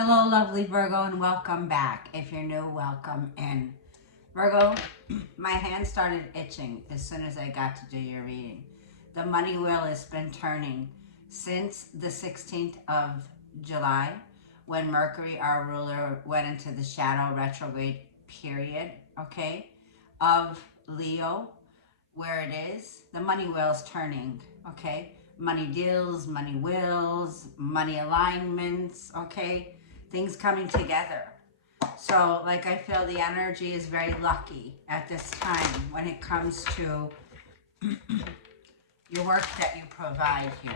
Hello, lovely Virgo, and welcome back. If you're new, welcome in. Virgo, my hand started itching as soon as I got to do your reading. The money wheel has been turning since the 16th of July when Mercury, our ruler, went into the shadow retrograde period, okay, of Leo, where it is. The money wheel is turning, okay? Money deals, money wills, money alignments, okay? Things coming together. So, like, I feel the energy is very lucky at this time when it comes to your work that you provide here.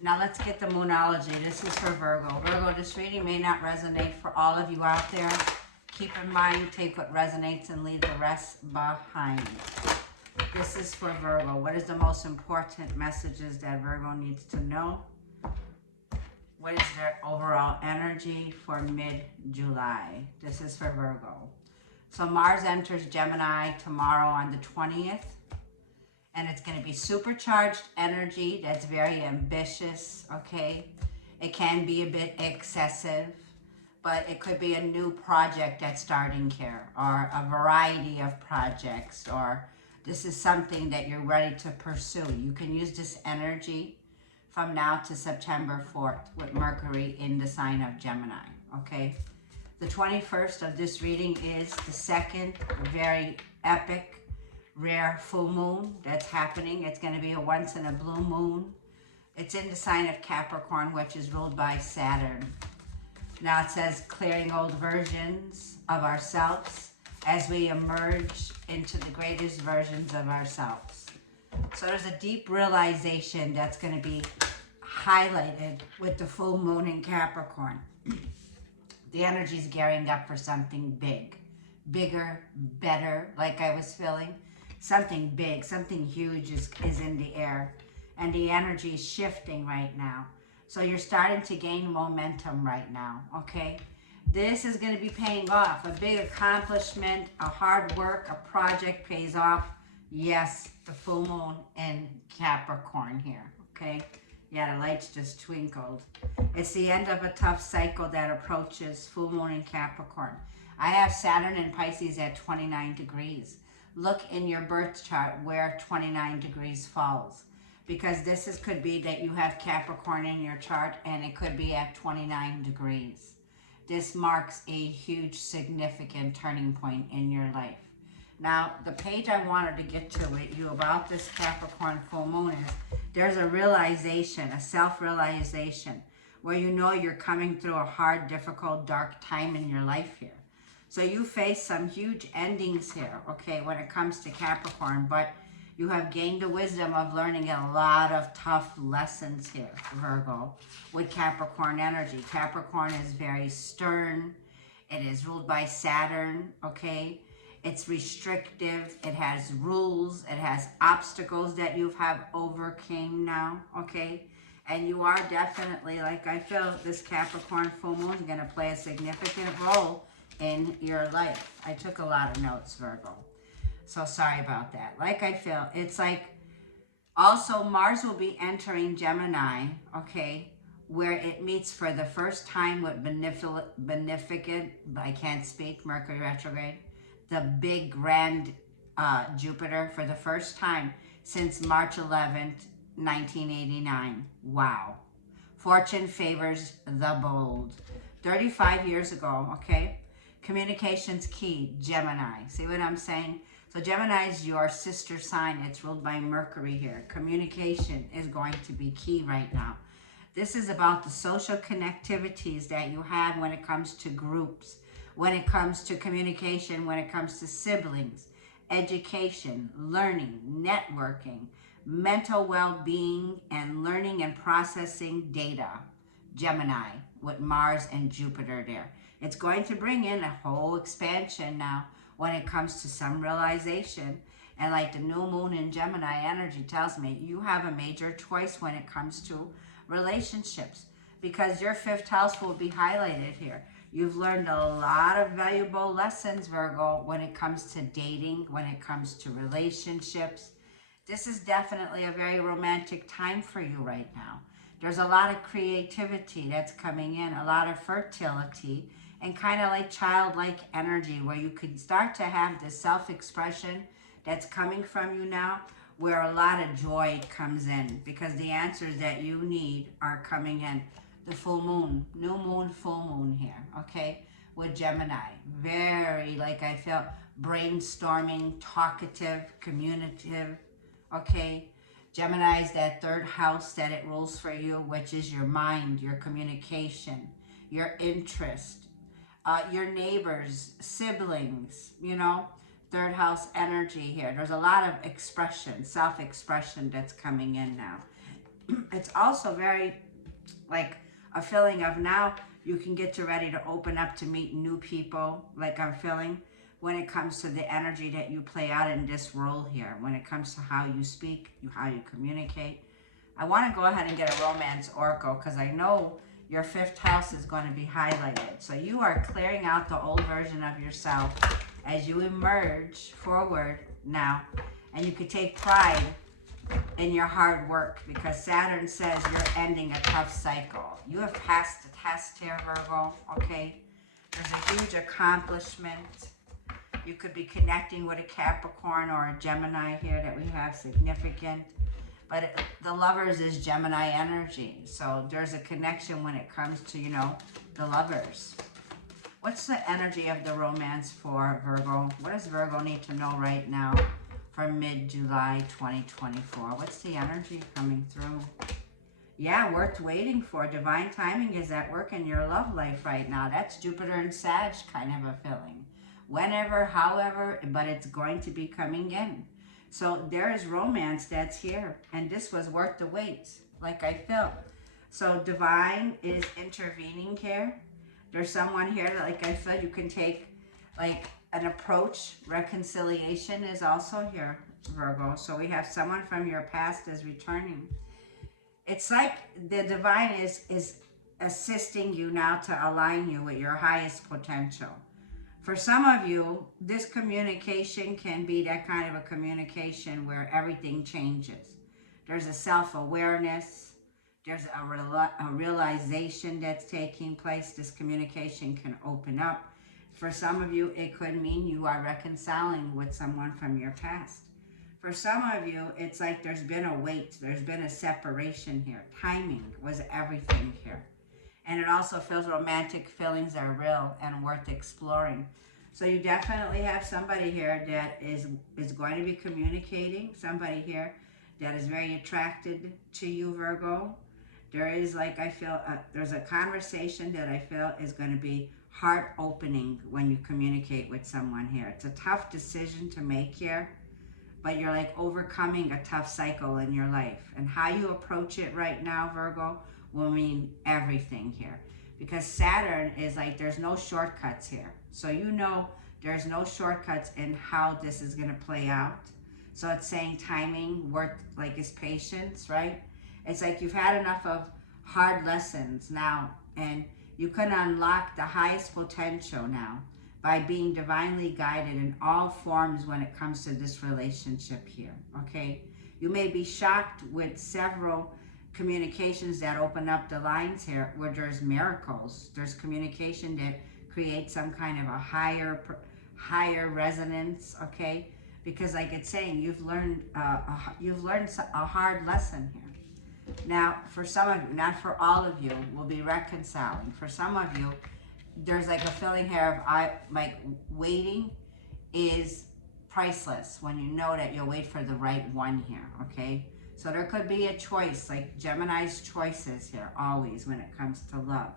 Now, let's get the Moonology. This is for Virgo. Virgo, this reading may not resonate for all of you out there. Keep in mind, take what resonates and leave the rest behind. This is for Virgo. What is the most important messages that Virgo needs to know? What is their overall energy for mid-July? This is for Virgo. So Mars enters Gemini tomorrow on the 20th. And it's going to be supercharged energy that's very ambitious, okay? It can be a bit excessive, but it could be a new project that's starting here, or a variety of projects, or this is something that you're ready to pursue. You can use this energy from now to September 4th with Mercury in the sign of Gemini, okay? The 21st of this reading is the second very epic, rare full moon that's happening. It's going to be a once in a blue moon. It's in the sign of Capricorn, which is ruled by Saturn. Now it says clearing old versions of ourselves as we emerge into the greatest versions of ourselves. So there's a deep realization that's going to be highlighted with the full moon in Capricorn. The energy is gearing up for something big, bigger, better, like I was feeling. Something big, something huge is in the air, and the energy is shifting right now. So you're starting to gain momentum right now, okay? This is going to be paying off. A big accomplishment, a hard work, a project pays off. Yes, the full moon in Capricorn here, okay? Yeah, the lights just twinkled. It's the end of a tough cycle that approaches full moon in Capricorn. I have Saturn in Pisces at 29 degrees. Look in your birth chart where 29 degrees falls, because could be that you have Capricorn in your chart and it could be at 29 degrees. This marks a huge significant turning point in your life. Now, the page I wanted to get to with you about this Capricorn full moon is there's a realization, a self-realization, where you know you're coming through a hard, difficult, dark time in your life here. So you face some huge endings here, okay, when it comes to Capricorn, but you have gained the wisdom of learning a lot of tough lessons here, Virgo, with Capricorn energy. Capricorn is very stern. It is ruled by Saturn, okay? It's restrictive. It has rules. It has obstacles that you have overcame now, okay? And you are definitely, like I feel, this Capricorn full moon is going to play a significant role in your life. I took a lot of notes, Virgo. So sorry about that. Like I feel, it's like also Mars will be entering Gemini, okay, where it meets for the first time with beneficent, I can't speak, Mercury retrograde, the big grand Jupiter for the first time since March 11th, 1989. Wow. Fortune favors the bold. 35 years ago, okay? Communication's key, Gemini. See what I'm saying? So Gemini is your sister sign. It's ruled by Mercury here. Communication is going to be key right now. This is about the social connectivities that you have when it comes to groups, when it comes to communication, when it comes to siblings, education, learning, networking, mental well-being, and learning and processing data. Gemini with Mars and Jupiter there. It's going to bring in a whole expansion now when it comes to some realization. And like the new moon in Gemini energy tells me, you have a major choice when it comes to relationships, because your fifth house will be highlighted here. You've learned a lot of valuable lessons, Virgo, when it comes to dating, when it comes to relationships. This is definitely a very romantic time for you right now. There's a lot of creativity that's coming in, a lot of fertility, and kind of like childlike energy where you can start to have this self-expression that's coming from you now, where a lot of joy comes in because the answers that you need are coming in. The full moon, new moon, full moon here, okay, with Gemini. Very, like I felt, brainstorming, talkative, communicative, okay. Gemini is that third house that it rules for you, which is your mind, your communication, your interest, your neighbors, siblings, you know, third house energy here. There's a lot of expression, self-expression that's coming in now. It's also very like a feeling of now you can get you ready to open up to meet new people, like I'm feeling when it comes to the energy that you play out in this role here, when it comes to how you speak, how you communicate. I want to go ahead and get a romance oracle because I know your fifth house is going to be highlighted. So you are clearing out the old version of yourself as you emerge forward now. And you could take pride in your hard work because Saturn says you're ending a tough cycle. You have passed the test here, Virgo, okay? There's a huge accomplishment. You could be connecting with a Capricorn or a Gemini here that we have significant. But the lovers is Gemini energy. So there's a connection when it comes to, you know, the lovers. What's the energy of the romance for Virgo? What does Virgo need to know right now for mid-July 2024? What's the energy coming through? Yeah, worth waiting for. Divine timing is at work in your love life right now. That's Jupiter and Sag kind of a feeling. Whenever, however, but it's going to be coming in. So there is romance that's here. And this was worth the wait, like I felt. So divine is intervening here. There's someone here that, like I said, you can take like an approach. Reconciliation is also here, Virgo. So we have someone from your past is returning. It's like the divine is assisting you now to align you with your highest potential. For some of you, this communication can be that kind of a communication where everything changes. There's a self-awareness. There's a realization that's taking place. This communication can open up. For some of you, it could mean you are reconciling with someone from your past. For some of you, it's like there's been a wait. There's been a separation here. Timing was everything here. And it also feels romantic feelings are real and worth exploring. So you definitely have somebody here that is going to be communicating. Somebody here that is very attracted to you, Virgo. There is, like I feel, there's a conversation that I feel is going to be heart-opening when you communicate with someone here. It's a tough decision to make here, but you're like overcoming a tough cycle in your life. And how you approach it right now, Virgo, will mean everything here. Because Saturn is like, there's no shortcuts here. So you know there's no shortcuts in how this is going to play out. So it's saying timing, work, like is patience, right? It's like you've had enough of hard lessons now, and you can unlock the highest potential now by being divinely guided in all forms when it comes to this relationship here, okay? You may be shocked with several communications that open up the lines here where there's miracles. There's communication that creates some kind of a higher resonance, okay? Because like it's saying, you've learned a hard lesson here. Now, for some of you, not for all of you, will be reconciling. For some of you, there's like a feeling here of like waiting is priceless when you know that you'll wait for the right one here, okay? So there could be a choice, like Gemini's choices here, always when it comes to love.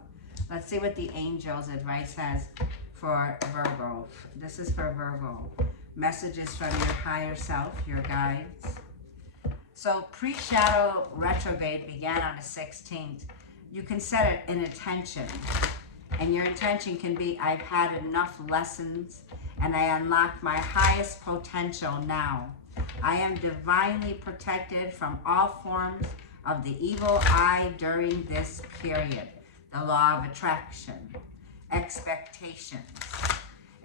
Let's see what the angel's advice has for Virgo. This is for Virgo. Messages from your higher self, your guides. So pre-shadow retrograde began on the 16th. You can set an intention. And your intention can be, I've had enough lessons and I unlock my highest potential now. I am divinely protected from all forms of the evil eye during this period. The law of attraction, expectations.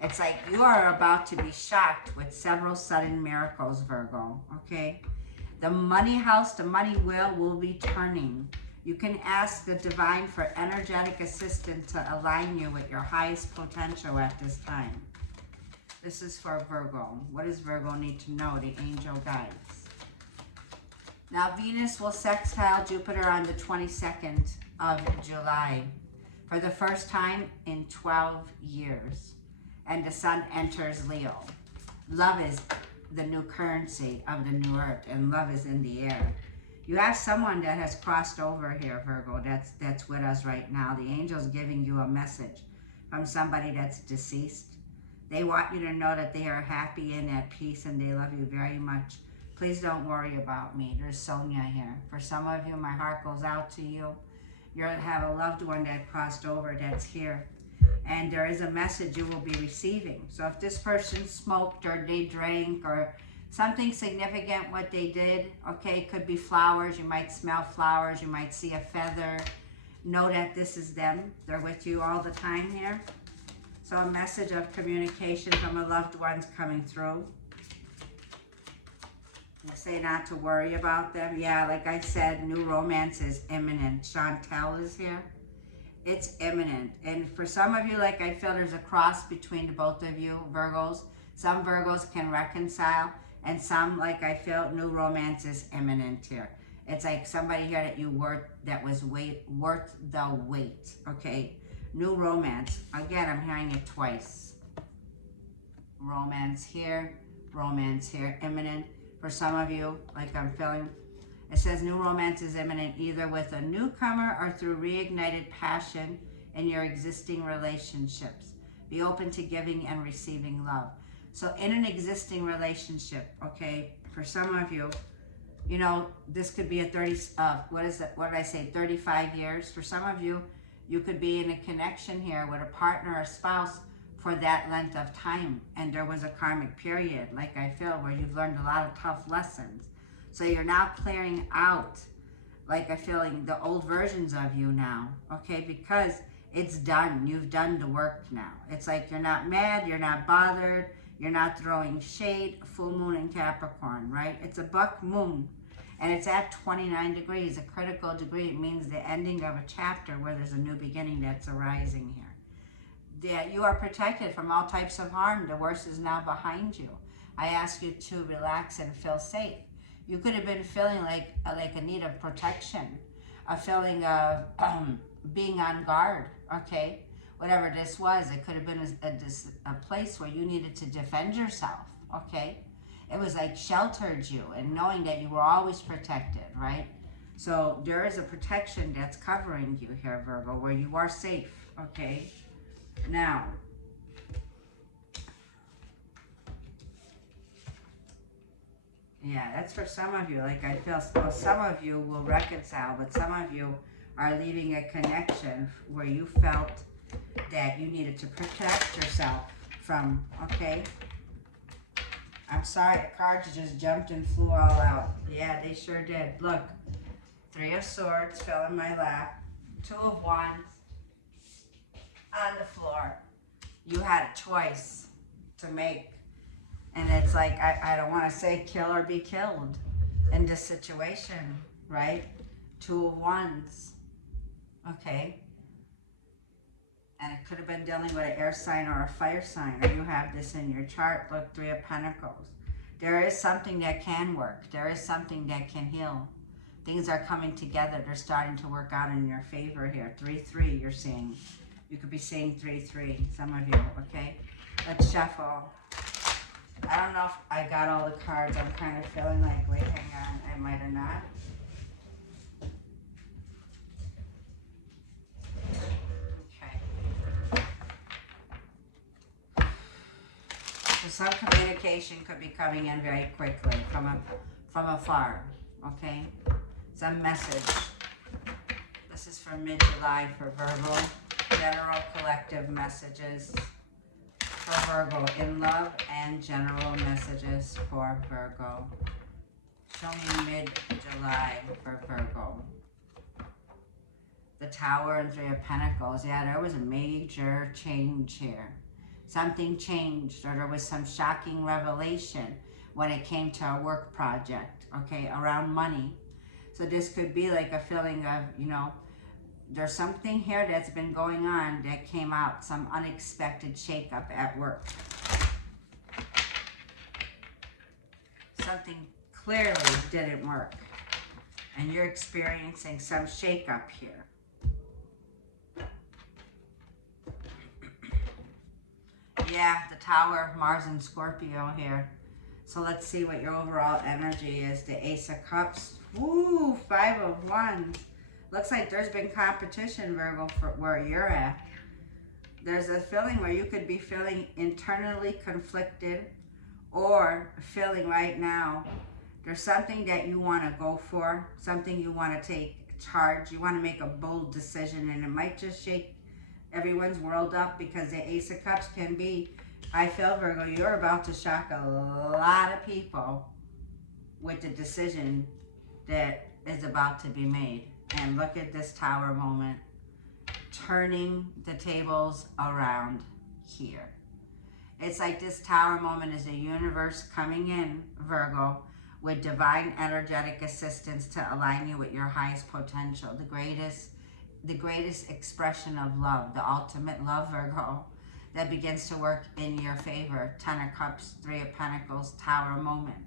It's like you are about to be shocked with several sudden miracles, Virgo, okay? The money house, the money wheel will be turning. You can ask the divine for energetic assistance to align you with your highest potential at this time. This is for Virgo. What does Virgo need to know? The angel guides. Now, Venus will sextile Jupiter on the 22nd of July for the first time in 12 years. And the sun enters Leo. Love is the new currency of the new earth, and love is in the air. You have someone that has crossed over here, Virgo, that's with us right now. The angel's giving you a message from somebody that's deceased. They want you to know that they are happy and at peace, and they love you very much. Please don't worry about me. There's Sonia here. For some of you, my heart goes out to you. You have a loved one that crossed over that's here. And there is a message you will be receiving. So if this person smoked or they drank or something significant what they did, okay, it could be flowers. You might smell flowers. You might see a feather. Know that this is them. They're with you all the time here. So a message of communication from a loved one's coming through. I say not to worry about them. Yeah, like I said, new romance is imminent. Chantel is here. It's imminent. And for some of you, like I feel there's a cross between the both of you, Virgos. Some Virgos can reconcile, and some, like I feel, new romance is imminent here. It's like somebody here that you that was worth the wait, okay? New romance. Again, I'm hearing it twice. Romance here, imminent. For some of you, like I'm feeling, it says new romance is imminent either with a newcomer or through reignited passion in your existing relationships. Be open to giving and receiving love. So in an existing relationship, okay, for some of you, you know, this could be a 35 years. For some of you, you could be in a connection here with a partner or spouse for that length of time, and there was a karmic period, like I feel, where you've learned a lot of tough lessons. So you're now clearing out, like I feeling, the old versions of you now, okay? Because it's done. You've done the work now. It's like you're not mad, you're not bothered, you're not throwing shade. Full moon in Capricorn, right? It's a buck moon, and it's at 29 degrees, a critical degree. It means the ending of a chapter where there's a new beginning that's arising here. That you are protected from all types of harm. The worst is now behind you. I ask you to relax and feel safe. You could have been feeling like a need of protection, a feeling of being on guard, okay? Whatever this was, it could have been a place where you needed to defend yourself, okay? It was like sheltered you and knowing that you were always protected, right? So there is a protection that's covering you here, Virgo, where you are safe, okay? Now, yeah, that's for some of you. Like I feel, well, some of you will reconcile, but some of you are leaving a connection where you felt that you needed to protect yourself from, okay? I'm sorry, the cards just jumped and flew all out. Yeah, they sure did. Look, 3 of Swords fell in my lap, 2 of Wands on the floor. You had a choice to make. And it's like, I don't want to say kill or be killed in this situation, right? 2 of Wands, okay? And it could have been dealing with an air sign or a fire sign, or you have this in your chart. Look, 3 of Pentacles. There is something that can work. There is something that can heal. Things are coming together. They're starting to work out in your favor here. 3-3 you're seeing. You could be seeing 3-3, some of you, okay? Let's shuffle. I don't know if I got all the cards. I'm kind of feeling like, wait, hang on, I might have not. Okay. So some communication could be coming in very quickly from afar, okay? Some message. This is for mid-July for Virgo. General collective messages for Virgo in love and general messages for Virgo. Show me mid-July for Virgo. The Tower and 3 of Pentacles. Yeah, there was a major change here. Something changed, or there was some shocking revelation when it came to a work project, okay, around money. So this could be like a feeling of, there's something here that's been going on that came out, some unexpected shakeup at work. Something clearly didn't work, and you're experiencing some shakeup here. Yeah, the Tower, Mars and Scorpio here. So let's see what your overall energy is. The Ace of Cups. Woo, 5 of Wands. Looks like there's been competition, Virgo, for where you're at. There's a feeling where you could be feeling internally conflicted, or feeling right now there's something that you want to go for, something you want to take charge, you want to make a bold decision, and it might just shake everyone's world up, because the Ace of Cups can be, I feel, Virgo, you're about to shock a lot of people with the decision that is about to be made. And look at this Tower moment, turning the tables around here. It's like this Tower moment is the universe coming in, Virgo, with divine energetic assistance to align you with your highest potential, the greatest expression of love, the ultimate love, Virgo, that begins to work in your favor. 10 of Cups, 3 of Pentacles, Tower moment.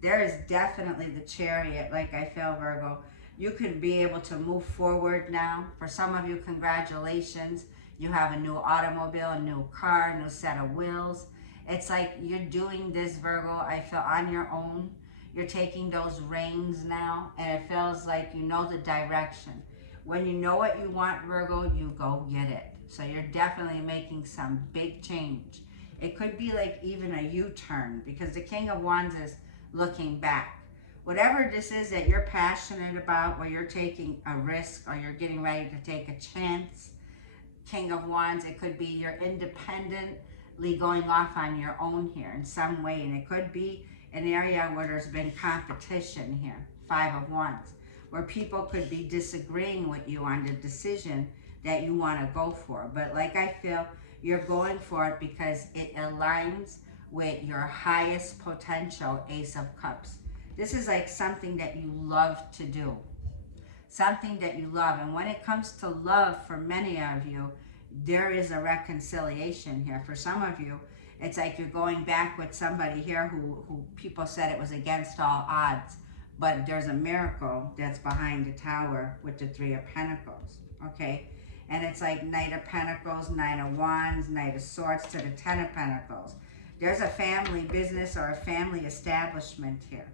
There is definitely the Chariot, like I feel, Virgo. You could be able to move forward now. For some of you, congratulations. You have a new automobile, a new car, a new set of wheels. It's like you're doing this, Virgo, I feel, on your own. You're taking those reins now, and it feels like you know the direction. When you know what you want, Virgo, you go get it. So you're definitely making some big change. It could be like even a U-turn, because the King of Wands is looking back. Whatever this is that you're passionate about, where you're taking a risk or you're getting ready to take a chance, King of Wands, it could be you're independently going off on your own here in some way. And it could be an area where there's been competition here, 5 of Wands, where people could be disagreeing with you on the decision that you want to go for. But like I feel, you're going for it because it aligns with your highest potential, Ace of Cups. This is like something that you love to do. Something that you love. And when it comes to love, for many of you, there is a reconciliation here. For some of you, it's like you're going back with somebody here who people said it was against all odds. But there's a miracle that's behind the Tower with the 3 of Pentacles, okay? And it's like Knight of Pentacles, 9 of Wands, Knight of Swords to the 10 of Pentacles. There's a family business or a family establishment here.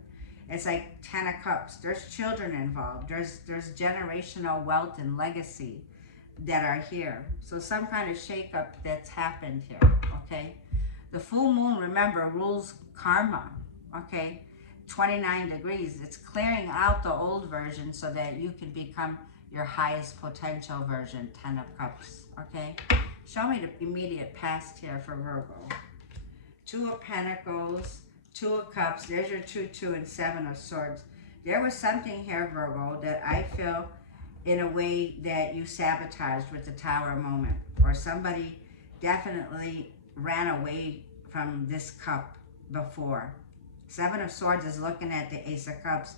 It's like 10 of Cups. There's children involved. There's generational wealth and legacy that are here. So some kind of shakeup that's happened here, okay? The full moon, remember, rules karma, okay? 29 degrees. It's clearing out the old version so that you can become your highest potential version, 10 of Cups, okay? Show me the immediate past here for Virgo. 2 of Pentacles, 2 of Cups. There's your 2, 2, and 7 of Swords. There was something here, Virgo, that I feel in a way that you sabotaged with the Tower moment, or somebody definitely ran away from this cup before. 7 of Swords is looking at the Ace of Cups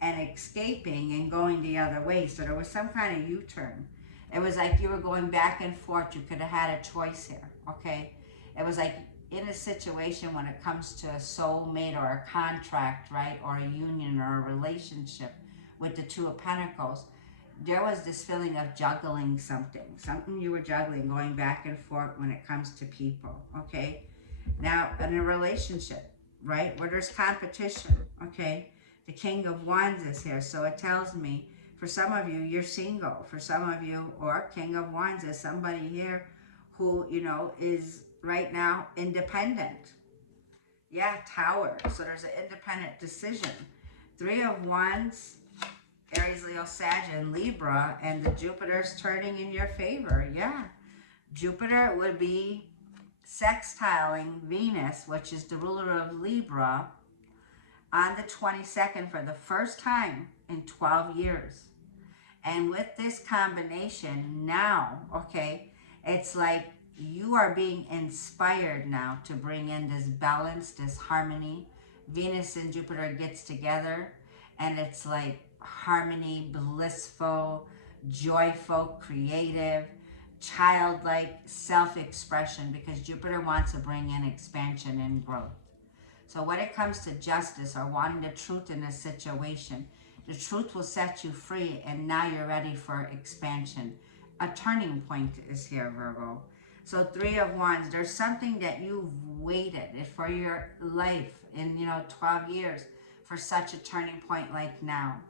and escaping and going the other way. So there was some kind of U-turn. It was like you were going back and forth. You could have had a choice here, okay? It was like in a situation when it comes to a soulmate or a contract, right? Or a union or a relationship with the 2 of Pentacles, there was this feeling of juggling something. Something you were juggling, going back and forth when it comes to people, okay? Now, in a relationship, right, where there's competition, okay? The King of Wands is here, so it tells me, for some of you, you're single. For some of you, or King of Wands is somebody here who, you know, is right now independent. Yeah, Tower. So there's an independent decision. 3 of Wands, Aries, Leo, Sag, and Libra, and the Jupiter's turning in your favor. Yeah, Jupiter would be sextiling Venus, which is the ruler of Libra, on the 22nd for the first time in 12 years. And with this combination now, okay, it's like you are being inspired now to bring in this balance, this harmony. Venus and Jupiter gets together, and it's like, harmony, blissful, joyful, creative, childlike self-expression, because Jupiter wants to bring in expansion and growth. So when it comes to justice or wanting the truth in a situation, the truth will set you free, and now you're ready for expansion. A turning point is here, Virgo. So Three of Wands, there's something that you've waited for your life in, 12 years for such a turning point like now.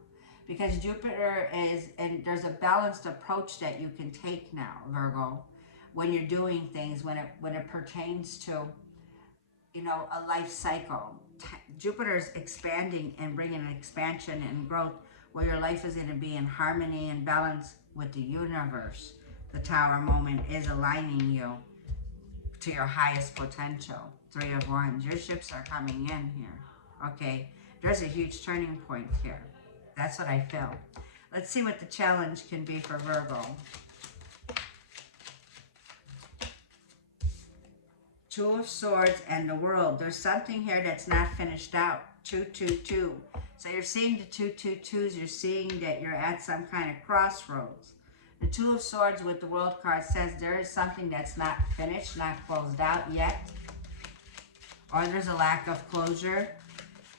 Because Jupiter is, and there's a balanced approach that you can take now, Virgo, when you're doing things, when it pertains to, a life cycle. Jupiter is expanding and bringing an expansion and growth where your life is going to be in harmony and balance with the universe. The Tower moment is aligning you to your highest potential. Three of Wands. Your ships are coming in here. Okay. There's a huge turning point here. That's what I feel. Let's see what the challenge can be for Virgo. Two of Swords and the World. There's something here that's not finished out. 222. So you're seeing the 222s. You're seeing that you're at some kind of crossroads. The Two of Swords with the World card says there is something that's not finished, not closed out yet. Or there's a lack of closure.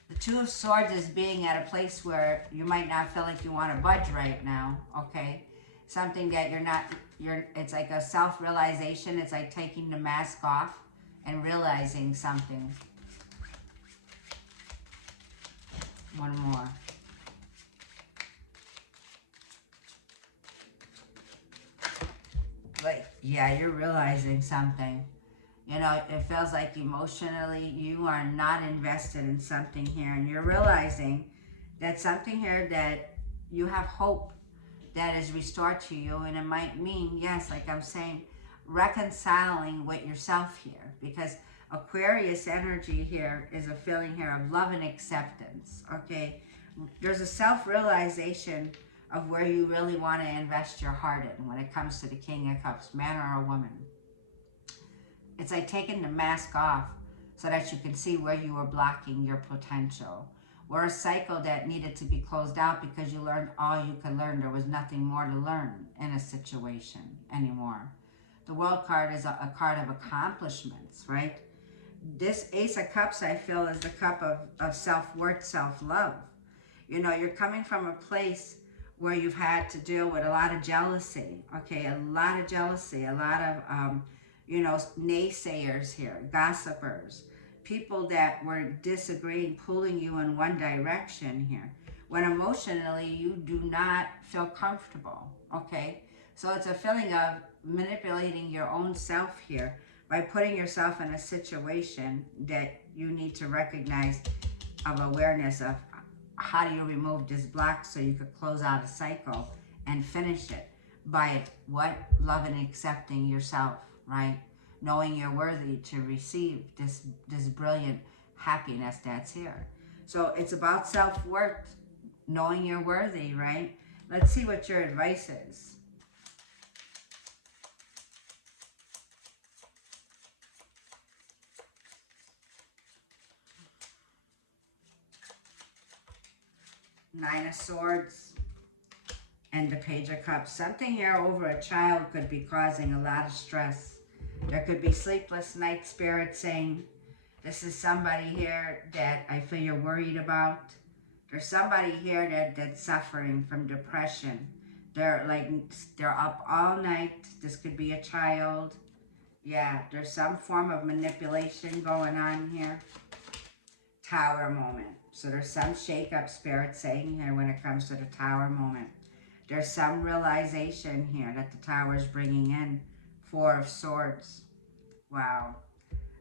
The Two of Swords is being at a place where you might not feel like you want to budge right now, okay? Something that it's like a self-realization. It's like taking the mask off and realizing something. One more. Like, yeah, you're realizing something. It feels like emotionally you are not invested in something here, and you're realizing that something here that you have hope that is restored to you, and it might mean, yes, like I'm saying, reconciling with yourself here, because Aquarius energy here is a feeling here of love and acceptance, okay? There's a self-realization of where you really want to invest your heart in when it comes to the King of Cups, man or a woman. It's like taking the mask off so that you can see where you were blocking your potential. Or a cycle that needed to be closed out because you learned all you could learn. There was nothing more to learn in a situation anymore. The World card is a card of accomplishments, right? This Ace of Cups, I feel, is the cup of self-worth, self-love. You're coming from a place where you've had to deal with a lot of jealousy, okay? A lot of jealousy, a lot of, naysayers here, gossipers, people that were disagreeing, pulling you in one direction here, when emotionally you do not feel comfortable, okay? So it's a feeling of manipulating your own self here by putting yourself in a situation that you need to recognize of awareness of how do you remove this block so you could close out a cycle and finish it by what? Love and accepting yourself, right? Knowing you're worthy to receive this brilliant happiness that's here. So it's about self-worth, knowing you're worthy, right? Let's see what your advice is. Nine of Swords and the Page of Cups. Something here over a child could be causing a lot of stress. There could be sleepless night spirits saying, this is somebody here that I feel you're worried about. There's somebody here that's suffering from depression. They're up all night. This could be a child. Yeah, there's some form of manipulation going on here. Tower moment. So there's some shake-up spirit saying here when it comes to the Tower moment. There's some realization here that the Tower is bringing in. Four of Swords. Wow.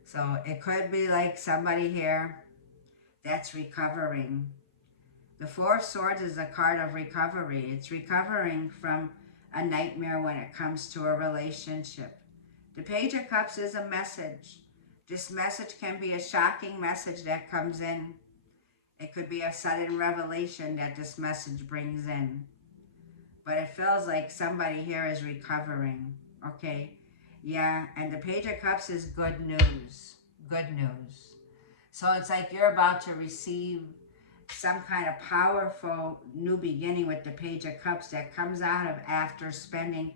So it could be like somebody here that's recovering. The Four of Swords is a card of recovery. It's recovering from a nightmare when it comes to a relationship. The Page of Cups is a message. This message can be a shocking message that comes in. It could be a sudden revelation that this message brings in. But it feels like somebody here is recovering, okay? Yeah, and the Page of Cups is good news. Good news. So it's like you're about to receive some kind of powerful new beginning with the Page of Cups that comes out of after spending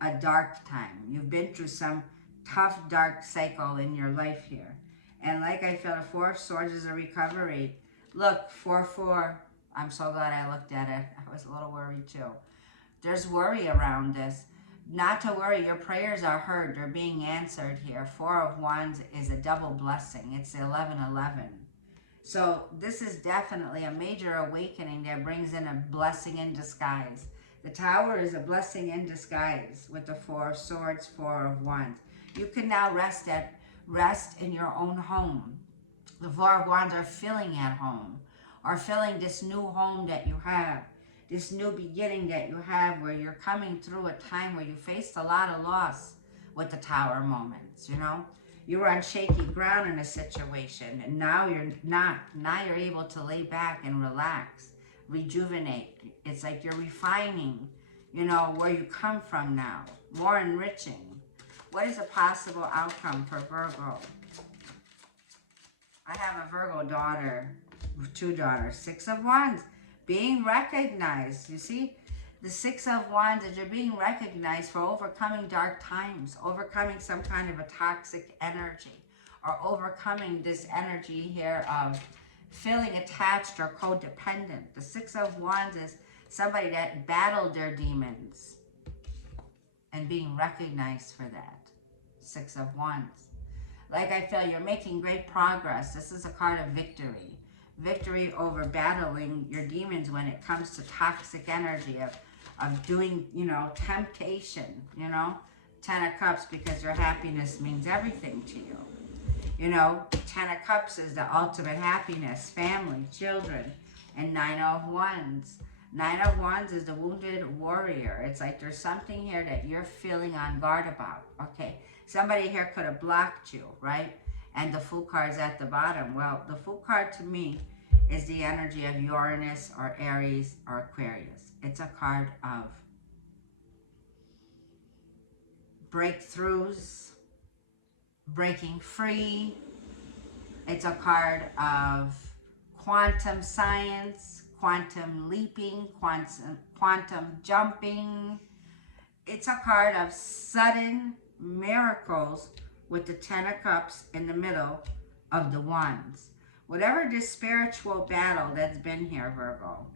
a dark time. You've been through some tough, dark cycle in your life here. And like I feel, the Four of Swords is a recovery. Look, 4-4. I'm so glad I looked at it. I was a little worried too. There's worry around this. Not to worry, your prayers are heard. They're being answered here. 4 of Wands is a double blessing. It's 11-11. So this is definitely a major awakening that brings in a blessing in disguise. The Tower is a blessing in disguise with the 4 of Swords, 4 of Wands. You can now rest in your own home. The 4 of Wands are feeling at home, or feeling this new home that you have, this new beginning that you have, where you're coming through a time where you faced a lot of loss with the Tower moments, you know. You were on shaky ground in a situation, and now you're not. Now you're able to lay back and relax, rejuvenate. It's like you're refining, you know, where you come from now, more enriching. What is a possible outcome for Virgo? I have a Virgo daughter, 2 daughters, 6 of Wands, being recognized. You see, the 6 of Wands is you're being recognized for overcoming dark times, overcoming some kind of a toxic energy, or overcoming this energy here of feeling attached or codependent. The 6 of Wands is somebody that battled their demons and being recognized for that. 6 of Wands. Like I feel, you're making great progress. This is a card of victory. Victory over battling your demons when it comes to toxic energy of doing, you know, temptation, you know. 10 of Cups, because your happiness means everything to you. You know, 10 of Cups is the ultimate happiness, family, children, and 9 of Wands. 9 of Wands is the wounded warrior. It's like there's something here that you're feeling on guard about. Okay, somebody here could have blocked you, right? And the Fool card's at the bottom. Well, the Fool card to me is the energy of Uranus or Aries or Aquarius. It's a card of breakthroughs, breaking free. It's a card of quantum science, quantum leaping, quantum jumping. It's a card of sudden miracles with the 10 of Cups in the middle of the Wands. Whatever this spiritual battle that's been here, Virgo,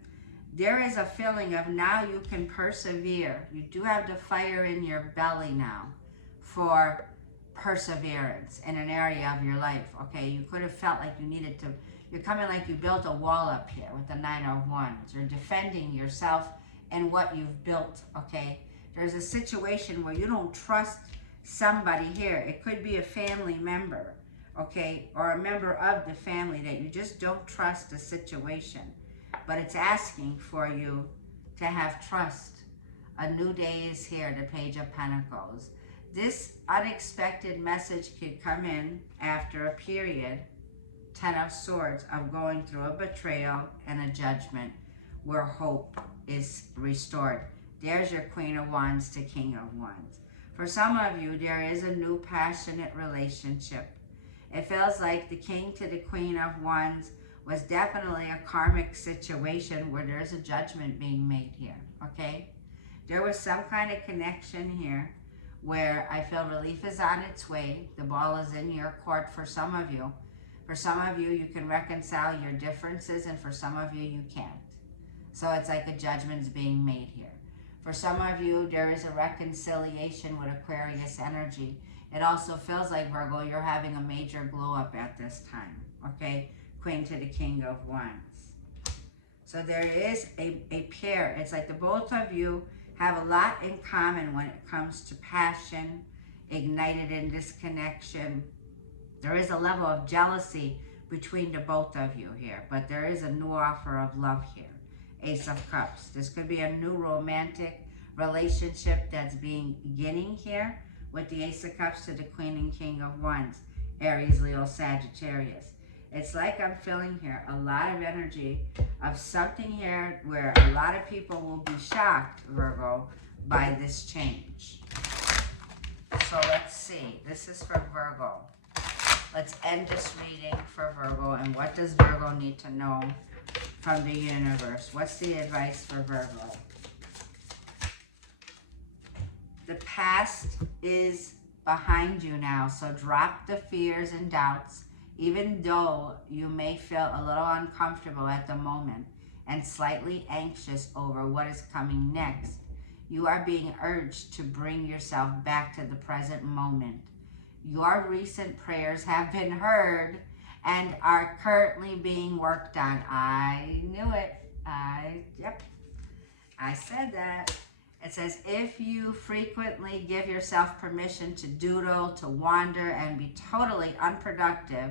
there is a feeling of now you can persevere. You do have the fire in your belly now for perseverance in an area of your life, okay? You could have felt like you needed to, you're coming like you built a wall up here with the 9 of Wands. You're defending yourself and what you've built, okay? There's a situation where you don't trust somebody here. It could be a family member, okay, or a member of the family that you just don't trust the situation. But it's asking for you to have trust. A new day is here, the Page of Pentacles. This unexpected message could come in after a period, 10 of Swords, of going through a betrayal and a judgment where hope is restored. There's your Queen of Wands to King of Wands. For some of you, there is a new passionate relationship. It feels like the King to the Queen of Wands was definitely a karmic situation where there's a judgment being made here, okay? There was some kind of connection here where I feel relief is on its way. The ball is in your court for some of you. For some of you, you can reconcile your differences, and for some of you, you can't. So it's like a judgment's being made here. For some of you, there is a reconciliation with Aquarius energy. It also feels like, Virgo, you're having a major glow up at this time, okay? Queen to the King of Wands. So there is a pair. It's like the both of you have a lot in common when it comes to passion, ignited in this connection. There is a level of jealousy between the both of you here, but there is a new offer of love here. Ace of Cups. This could be a new romantic relationship that's beginning here with the Ace of Cups to the Queen and King of Wands. Aries, Leo, Sagittarius. It's like I'm feeling here a lot of energy of something here where a lot of people will be shocked, Virgo, by this change. So let's see. This is for Virgo. Let's end this reading for Virgo. And what does Virgo need to know from the universe. What's the advice for Virgo? The past is behind you now, so drop the fears and doubts, even though you may feel a little uncomfortable at the moment and slightly anxious over what is coming next. You are being urged to bring yourself back to the present moment. Your recent prayers have been heard and are currently being worked on. I knew it. Yep, I said that. It says, if you frequently give yourself permission to doodle, to wander, and be totally unproductive,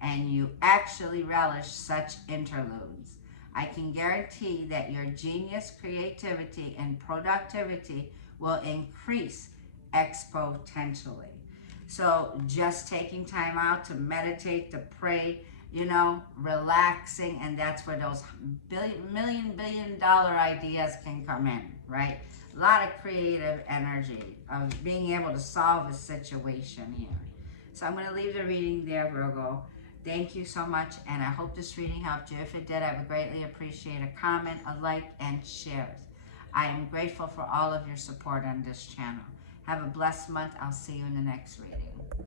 and you actually relish such interludes, I can guarantee that your genius, creativity, and productivity will increase exponentially. So just taking time out to meditate, to pray, you know, relaxing, and that's where those billion dollar ideas can come in, right? A lot of creative energy of being able to solve a situation here. So I'm going to leave the reading there, Virgo. Thank you so much, and I hope this reading helped you. If it did, I would greatly appreciate a comment, a like, and shares. I am grateful for all of your support on this channel. Have a blessed month. I'll see you in the next reading.